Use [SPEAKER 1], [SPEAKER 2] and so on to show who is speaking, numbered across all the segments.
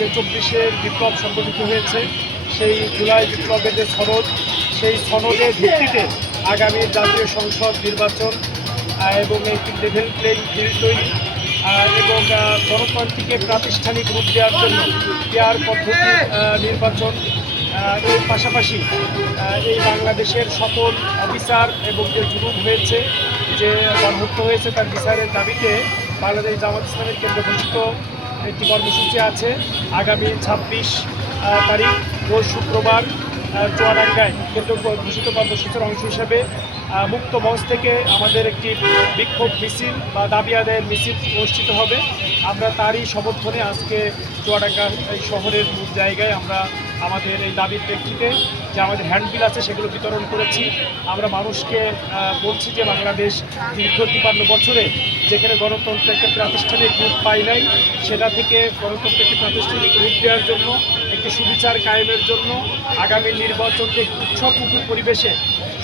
[SPEAKER 1] যে চব্বিশের বিপ্লব সংগঠিত হয়েছে, সেই জুলাই বিপ্লবের যে সনদ, সেই সনদের ভিত্তিতে আগামী জাতীয় সংসদ নির্বাচন এবং একটি লেভেল প্লেইং ফিল্ড তৈরি এবং গণতন্ত্রকে প্রাতিষ্ঠানিক রূপ দেওয়ার জন্য পেয়ার পদ্ধতি নির্বাচন এর পাশাপাশি এই বাংলাদেশের সকল অফিসার এবং যে জুলুম হয়েছে, যে গণহত্যা হয়েছে তার বিচারের দাবিতে বাংলাদেশ জামাত ইসলামের কেন্দ্র ঘোষিত একটি কর্মসূচি আছে আগামী ছাব্বিশ তারিখ ও শুক্রবার চুয়াডাঙ্গায় কেন্দ্র ঘোষিত কর্মসূচির অংশ হিসেবে মুক্ত মঞ্চ থেকে আমাদের একটি বিক্ষোভ মিছিল বা দাবি আদায়ের মিছিল অনুষ্ঠিত হবে। আমরা তারই সমর্থনে আজকে চুয়াডাঙ্গা শহরের জায়গায় আমরা আমাদের এই দাবির প্রেক্ষিতে যে আমাদের হ্যান্ডবিল আছে সেগুলো বিতরণ করেছি। আমরা মানুষকে বলছি যে বাংলাদেশ দীর্ঘ তিপান্ন বছরে যেখানে গণতন্ত্র একটা প্রাতিষ্ঠানিক রূপ পাই নাই, সেটা থেকে গণতন্ত্রকে প্রাতিষ্ঠানিক রূপ দেওয়ার জন্য, একটি সুবিচার কায়েমের জন্য, আগামী নির্বাচনকে উৎসবমুখী পরিবেশে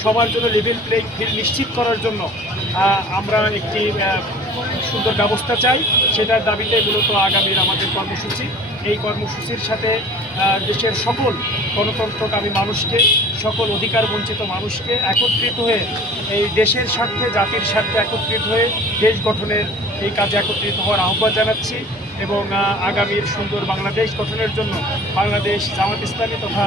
[SPEAKER 1] সবার জন্য লেভেল প্লেইং ফিল্ড নিশ্চিত করার জন্য আমরা একটি সুন্দর ব্যবস্থা চাই। সেটার দাবিতে মূলত আগামীর আমাদের কর্মসূচি। এই কর্মসূচির সাথে দেশের সকল গণতন্ত্রকামী মানুষকে, সকল অধিকার বঞ্চিত মানুষকে একত্রিত হয়ে, এই দেশের স্বার্থে, জাতির স্বার্থে একত্রিত হয়ে দেশ গঠনের এই কাজে একত্রিত হওয়ার আহ্বান জানাচ্ছি এবং আগামীর সুন্দর বাংলাদেশ গঠনের জন্য বাংলাদেশ জামাত ইসলামী তথা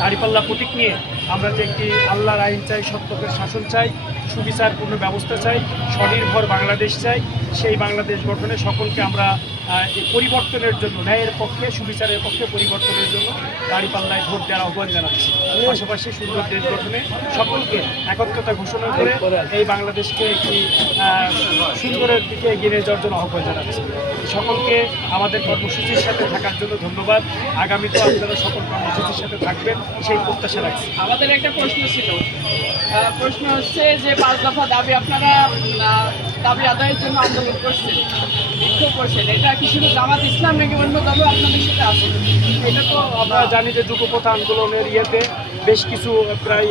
[SPEAKER 1] দাঁড়িপাল্লা প্রতীক নিয়ে আমরা যে একটি আল্লাহর আইন চাই সত্যকের শাসন চাই সুবিচারপূর্ণ ব্যবস্থা চাই, স্বনির্ভর বাংলাদেশ চাই। সেই বাংলাদেশ গঠনে সকলকে আমরা পরিবর্তনের জন্য, ন্যায়ের পক্ষে, সুবিচারের পক্ষে পরিবর্তনের জন্য দাঁড়িপাল্লায় ভোট দেওয়ার আহ্বান জানাচ্ছি। পাশাপাশি সুন্দর দেশ গঠনে সকলকে একত্রতা ঘোষণা করে এই বাংলাদেশকে একটি সুন্দরের দিকে এগিয়ে নিয়ে যাওয়ার জন্য আহ্বান জানাচ্ছি। সকলকে আমাদের কর্মসূচির সাথে থাকার জন্য ধন্যবাদ। আগামীতে আপনারা সকল কর্মসূচির সাথে থাকবেন, সেই প্রত্যাশা রাখছি।
[SPEAKER 2] আমাদের একটা প্রশ্ন ছিল। প্রশ্ন হচ্ছে যে, পাঁচ দফা দাবি আপনারা দাবি আদায়ের জন্য আন্দোলন করছেন বিক্ষোভ করছেন এটা কি শুধু জামাত ইসলাম নাকি অন্য দলও আপনাদের সাথে আছে?
[SPEAKER 1] এটা তো আমরা জানি যে যুগপথ আন্দোলনের ইয়েতে বেশ কিছু প্রায়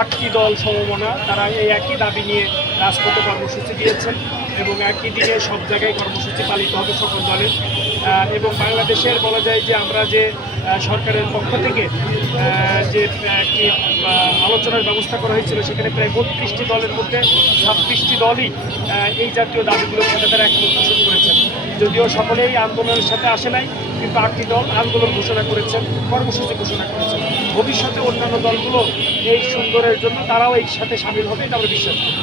[SPEAKER 1] আটটি দল সমমনা, তারা এই একই দাবি নিয়ে রাজপথে কর্মসূচি দিয়েছেন। এবং একই দিনে সব জায়গায় কর্মসূচি পালিত হবে সকল দলের। এবং বাংলাদেশের বলা যায় যে আমরা যে সরকারের পক্ষ থেকে যে একটি আলোচনার ব্যবস্থা করা হয়েছিল, সেখানে প্রায় বত্রিশটি দলের মধ্যে ছাব্বিশটি দলই এই জাতীয় দাবিগুলোর সাথে তারা একমত পোষণ করেছেন। যদিও সকলেই আন্দোলনের সাথে আসে নাই, কিন্তু আটটি দল আন্দোলন ঘোষণা করেছেন, কর্মসূচি ঘোষণা করেছেন। ভবিষ্যতে অন্যান্য দলগুলো এই সুন্দরের জন্য তারাও এই সাথে সামিল হবে, এটা আমরা বিশ্বাস করি।